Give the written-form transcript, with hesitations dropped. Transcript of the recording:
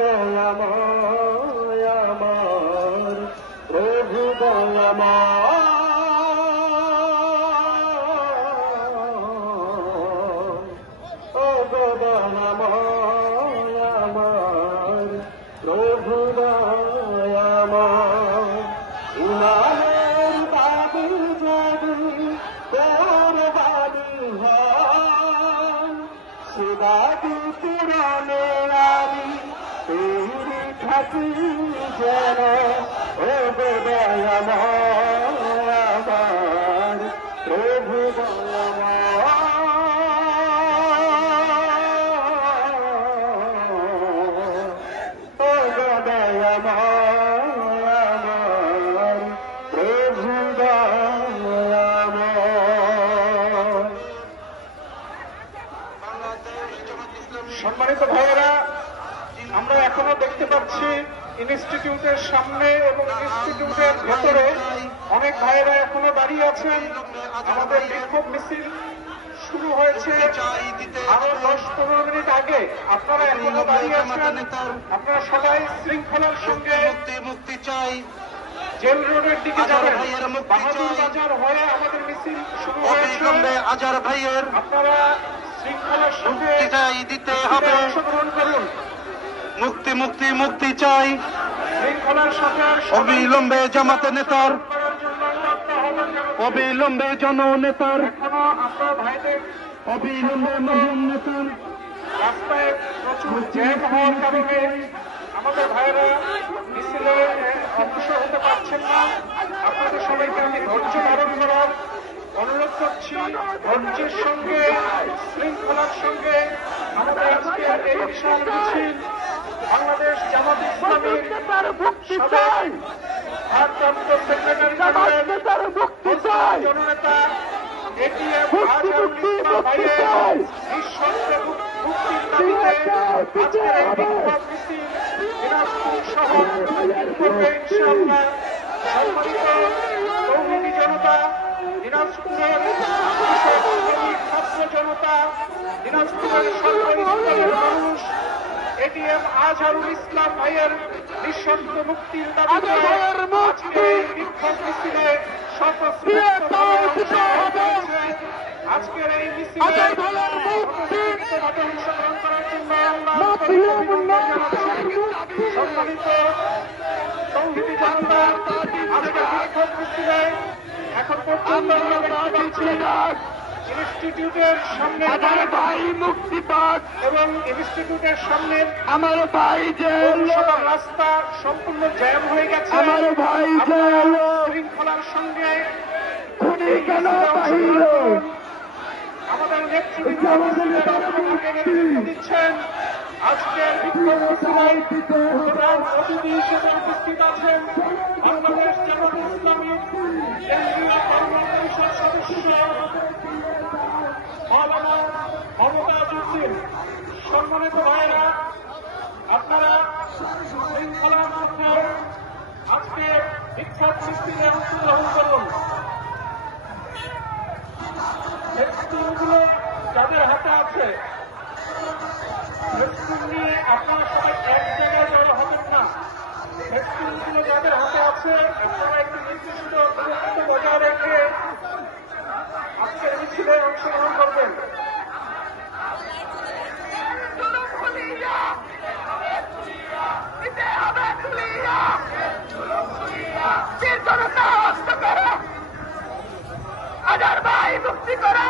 দয়াময় আমার প্রভু দয়াময় ও গো দয়াময় আমার প্রভু দয়াময় ইমানের বাবু যদি তোর বাড়ি হয় সেবাদি পুরাণে আমি তৈরি থাকি যেন ও গো দয়াময় আমার প্রভু দয়াময় ও গো দয়াময় আমার প্রভু দয়াময়। সম্মানিত ভাইয়েরা, আমরা এখনো দেখতে পাচ্ছি ইনস্টিটিউটের সামনে এবং ইনস্টিটিউটের ভেতরে অনেক ভাইয়েরা এখনো দাঁড়িয়ে আছেন। আমাদের বিক্ষোভ মিছিল শুরু হয়েছে আরো 10-15 মিনিট আগে। আপনারা এখনো দাঁড়িয়ে আছেন। আপনারা সবাই শৃঙ্খলার সঙ্গে মুক্তি চাই জেল রোডের দিকে যাবেন। বাহাদুর বাজার হয়ে আমাদের মিছিল শুরু হয়েছে। আজার ভাইয়ের আপনারা শৃঙ্খলার সঙ্গে দিতে হবে, অংশগ্রহণ করুন। মুক্তি মুক্তি মুক্তি চাই শৃঙ্খলার সাথে। অবিলম্বে জামাতে নেতার, অবিলম্বে জননেতার, এখনো আপনার ভাইদের অবিলম্বে মহান নেতার রাস্তায় প্রচুর জ্যাম হওয়ার কারণে আমাদের ভাইয়েরা মিছিলে অংশ হতে পারছেন না। আপনাদের সবাইকে আমি ধৈর্য ধারণ করার অনুরোধ করছি। ধৈর্যের সঙ্গে শৃঙ্খলার সঙ্গে আমাদের আজকে এই বিশাল মিছিল বাংলাদেশ জামাত ইসলামীর ভারপ্রাপ্ত সেক্রেটারি জননেতা এটিএম আজহারুল ইসলাম ভাইয়ের নিঃশর্ত মুক্তির দাবিতে আজকের এই বিক্ষোভ মিছিল দিনাজপুর শহর করবে ইনশাআল্লাহ। সম্মানিত তৌহিদি জনতা, দিনাজপুরের কৃষক শ্রমিক ছাত্র জনতা, দিনাজপুরের সরকারি স্তরের মানুষ এটিএম আজহারুল ইসলাম ভাইয়ের নিঃশর্ত মুক্তির দাবিতে আজকে এই বিক্ষোভ মিছিলে আজকের এই মিছিলে অংশগ্রহণ করার জন্য সম্মানিত তৌহিদি জনতা, আজকের বিক্ষোভ মিছিলে এখন পর্যন্ত আমরা দেখতে পাচ্ছি ইনস্টিটিউটের সামনে আমার ভাই মুক্তি পাক এবং ইনস্টিটিউটের সামনে আমার ভাই জেল রাস্তা সম্পূর্ণ জ্যাম হয়ে গেছে। আমার ভাই জেল শৃঙ্খলার সঙ্গে খুনি কেন বাহির আমাদের নেতৃবৃন্দ দিচ্ছেন। আজকের বিক্ষোভ মিছিলের প্রধান অতিথি হিসেবে উপস্থিত আছেন বাংলাদেশ জামাত ইসলামী কেন্দ্রীয় কর্মী পরিষদ সদস্য মাওলানা মমতাজ উদ্দিন। সম্মানিত ভাইয়েরা, আপনারা শৃঙ্খলার মধ্যে আজকে বিক্ষোভ মিছিলে অংশগ্রহণ করুন। ফেস্টুনগুলো যাদের হাতে আছে, ফেস্টুন নিয়ে আপনারা সবাই এক জায়গায় জড়ো হবেন না। ফেস্টুনগুলো যাদের হাতে আছে আপনারা একটি নির্দিষ্ট দূরত্ব বজায় রেখে আজকের মিছিলে অংশগ্রহণ করবেন। আজার ভাই মুক্তি করো।